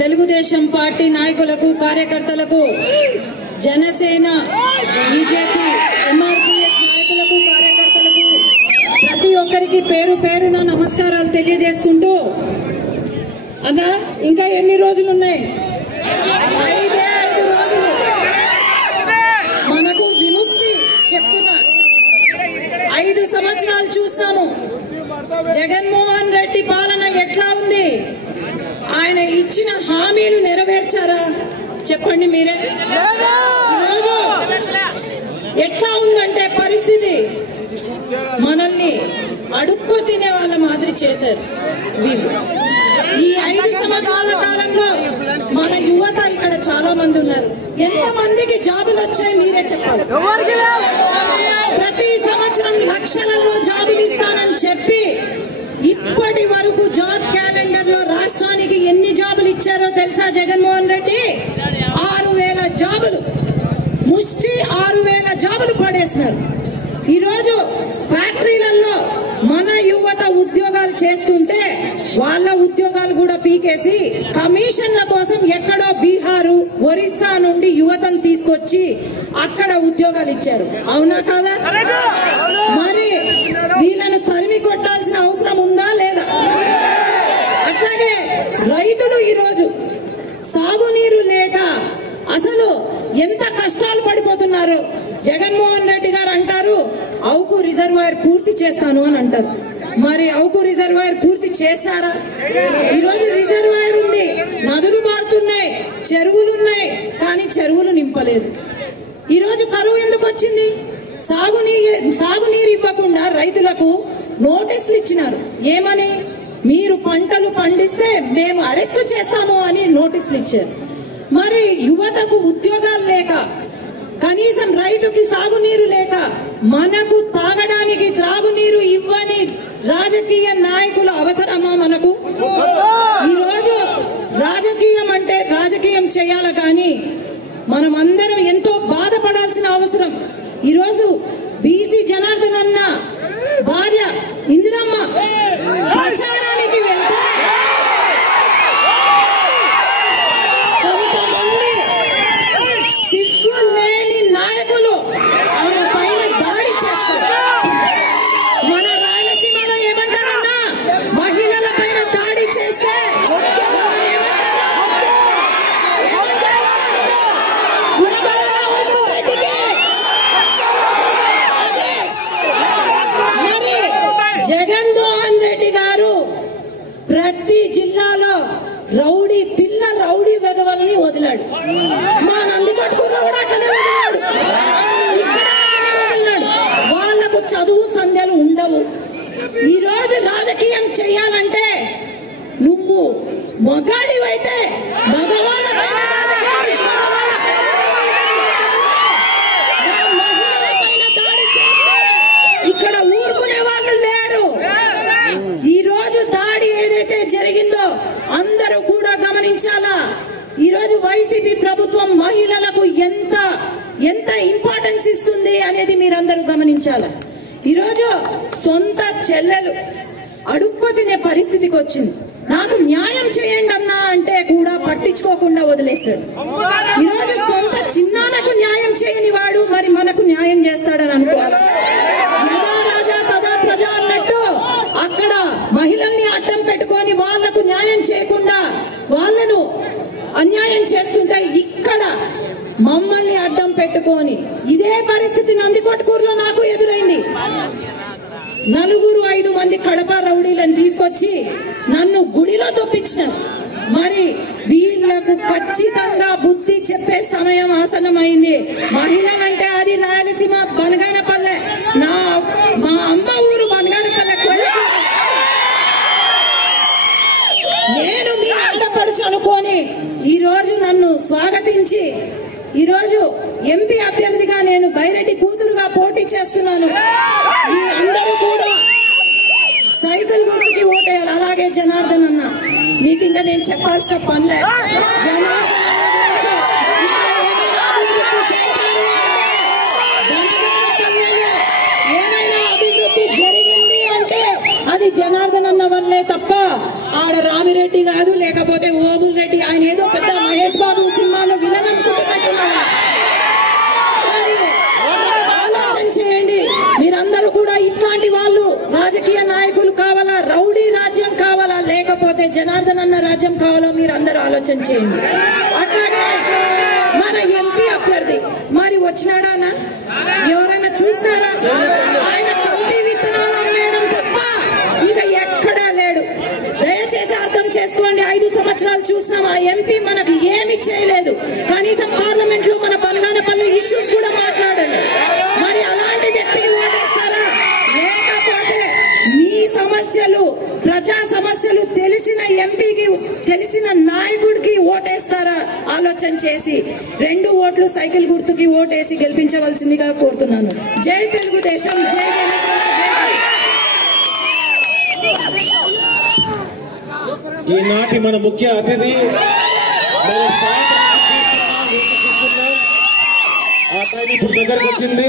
Telugu Desam party నాయకులకు కార్యకర్తలకు Janasena BJP MRPS నాయకులకు కార్యకర్తలకు ప్రతి ఒక్కరికి పేరు పేరున నమస్కారాలు తెలియజేసుకుంటూ అన్న ఇంకా ఎన్ని రోజులు ఉన్నాయి? 5 రోజులు మనకు విముక్తి చెప్తున్నా. 5 సంవత్సరాలు చూస్తాము. జగన్మోహన్ రెడ్డి పాలన ఎట్లా ఉంది? ఆయన ఇచ్చిన హామీలు నెరవేర్చారా? చెప్పండి మీరే. ఈరోజు ఎట్లా ఉందంటే పరిస్థితి, మనల్ని అడుక్కో తినే వాళ్ళ మాదిరి చేశారు వీళ్ళు. ఈ 5 సంవత్సరాల కాలంలో మన యువత ఇక్కడ చాలా మంది ఉన్నారు. ఎంతమందికి జాబులు వచ్చాయి మీరే చెప్పాలి. ప్రతి సంవత్సరం లక్షలలో జాబులు ఇస్తానని చెప్పి ఇప్పటి వరకు జాబ్ క్యాలెండర్ లో రాష్ట్రానికి ఎన్ని జాబులు ఇచ్చారో తెలుసా? జగన్మోహన్ రెడ్డి 6,000 జాబులు, ముష్టి 6,000 జాబులు పడేస్తున్నారు. ఈరోజు ఫ్యాక్టరీలలో మన యువత ఉద్యోగాలు చేస్తుంటే వాళ్ళ ఉద్యోగాలు కూడా పీకేసి కమిషన్ల కోసం ఎక్కడో బీహారు, ఒరిస్సా నుండి యువతను తీసుకొచ్చి అక్కడ ఉద్యోగాలు ఇచ్చారు. అవునా కాదా? మరి వీళ్ళను తరిమి కొట్టాల్సిన అవసరం ఉందా లేదా? అట్లాగే రైతులు ఈరోజు సాగునీరు లేక అసలు ఎంత కష్టాలు పడిపోతున్నారు. జగన్మోహన్ రెడ్డి గారు అంటారు అవుకు రిజర్వాయర్ పూర్తి చేస్తాను అని అంటారు. మరి అవుకు రిజర్వాయర్ పూర్తి చేశారా? ఈరోజు రిజర్వాయర్ ఉంది, నదులు మారుతున్నాయి, చెరువులున్నాయి, కానీ చెరువులు నింపలేదు. ఈరోజు కరువు ఎందుకు వచ్చింది? సాగునీరు ఇవ్వకుండా రైతులకు నోటీసులు ఇచ్చినారు. ఏమని? మీరు పంటలు పండిస్తే మేము అరెస్టు చేస్తాము అని నోటీసులు ఇచ్చారు. మరి యువతకు ఉద్యోగాలు లేక, కనీసం రైతుకి సాగునీరు లేక, మనకు తాగడానికి త్రాగునీరు ఇవ్వని రాజకీయ నాయకులు అవసరమా మనకు? ఈరోజు రాజకీయం అంటే రాజకీయం చేయాలి, కానీ మనం అందరం ఎంతో బాధపడాల్సిన అవసరం. ఈరోజు బీసీ జనార్దన్ అన్న భార్య ఇందిరమ్మ ప్రచారానికి వెళ్తే కొంతమంది సిగ్గు లేని నాయకులు ఆమె పైన దాడి చేస్తారు. మన రాయలసీమలో ఏమంటారన్నా, మహిళల పైన దాడి చేస్తే జగన్మోహన్ రెడ్డి గారు ప్రతి జిల్లాలో రౌడీ వెధవల్ని వదిలాడు. మా నందికొట్కూరులో కూడా అట్లనే వదిలాడు, ఇక్కడ అట్లనే వదిలాడు. వాళ్లకు చదువు సంధ్యలు ఉండవు. ఈ రోజు రాజకీయం చేయాలంటే నువ్వు మగాడివైతే మగవాళ్ళ పైన రాజకీయం చేయి, మహిళల పైన దాడి చేస్తే ఇక్కడ ఊరుకునే వాళ్ళు లేరు. ఈ రోజు దాడి ఏదైతే జరిగిందో అందరూ కూడా గమనించాలా. ఈ రోజు వైసీపీ ప్రభుత్వం మహిళలకు ఎంత ఇంపార్టెన్స్ ఇస్తుంది అనేది మీరందరూ గమనించాలా. ఈరోజు సొంత చెల్లెలు అడుక్కో తినే పరిస్థితికి వచ్చింది. నాకు న్యాయం చేయండి అన్నా అంటే కూడా పట్టించుకోకుండా వదిలేశాడు. ఈరోజు సొంత చిన్నాన్నకు న్యాయం చేయని వాడు మరి మనకు న్యాయం చేస్తాడని అనుకోవాలి. యదా రాజా తదా ప్రజ అన్నట్టు అక్కడ మహిళల్ని అడ్డం పెట్టుకొని వాళ్లకు న్యాయం చేయకుండా వాళ్ళను అన్యాయం చేస్తుంటే ఇక్కడ మమ్మల్ని అడ్డం పెట్టుకొని ఇదే పరిస్థితి నందికొట్కూరులో నాకు ఎదురైంది. 4-5 మంది కడప రౌడీలను తీసుకొచ్చి నన్ను గుడిలో దొప్పించినారు. మరి వీళ్లకు ఖచ్చితంగా బుద్ధి చెప్పే సమయం ఆసన్నమైంది. మహిళలంటే అది రాయలసీమ బనగానపల్లె, మా అమ్మ ఊరు బనగానపల్లె. నేను మీ ఆడపడుచు అనుకొని ఈరోజు నన్ను స్వాగతించి ఈరోజు ఎంపీ అభ్యర్థిగా నేను బైరెడ్డి కూతురుగా పోటీ చేస్తున్నాను. మీ అందరూ కూడా సైకిల్ గుర్తుకి ఓటేయాలి. అలాగే జనార్దన్ అన్న, మీకు ఇంకా నేను చెప్పాల్సిన పనిలే. జనార్దన్ ఏమైనా అభివృద్ధి జరిగింది అంటే అది జనార్దన్ అన్న వల్లే తప్ప ఆడ రామిరెడ్డి కాదు, లేకపోతే ఓబుల్ రెడ్డి ఆయన కావాలో మీరు అందరూ ఆలోచన చేయండి. అట్లాగే మన ఎంపీ అభ్యర్థి మరి వచ్చినాడానా? ఎవరైనా చూసినారా? ఆయన కల్తీ విత్తనాలు అమ్మేయడం తప్ప ఇంకా ఎక్కడా లేడు. దయచేసి అర్థం చేసుకోండి. 5 సంవత్సరాలు చూసినాం, ఆ ఎంపీ మనకు ఏమి చేయలేదు. కనీసం పార్లమెంట్ లో మన బనగానపల్లి ఇష్యూస్ కూడా మాట్లాడండి. మరి అలాంటి వ్యక్తికి ఓటేస్తారా? లేకపోతే మీ సమస్యలు, ప్రజా సమస్యలు తెలిసిన ఎంపీకి, తెలిసిన నాయకుడికి ఓటేస్తారా? ఆలోచన చేసి 2 ఓట్లు సైకిల్ గుర్తుకి ఓటేసి గెలిపించవలసిందిగా కోరుతున్నాను. జై తెలుగుదేశం, జై జనసేన. ఈనాటి మన ముఖ్య అతిథి ఆ టైం ఇప్పుడు దగ్గరకు వచ్చింది.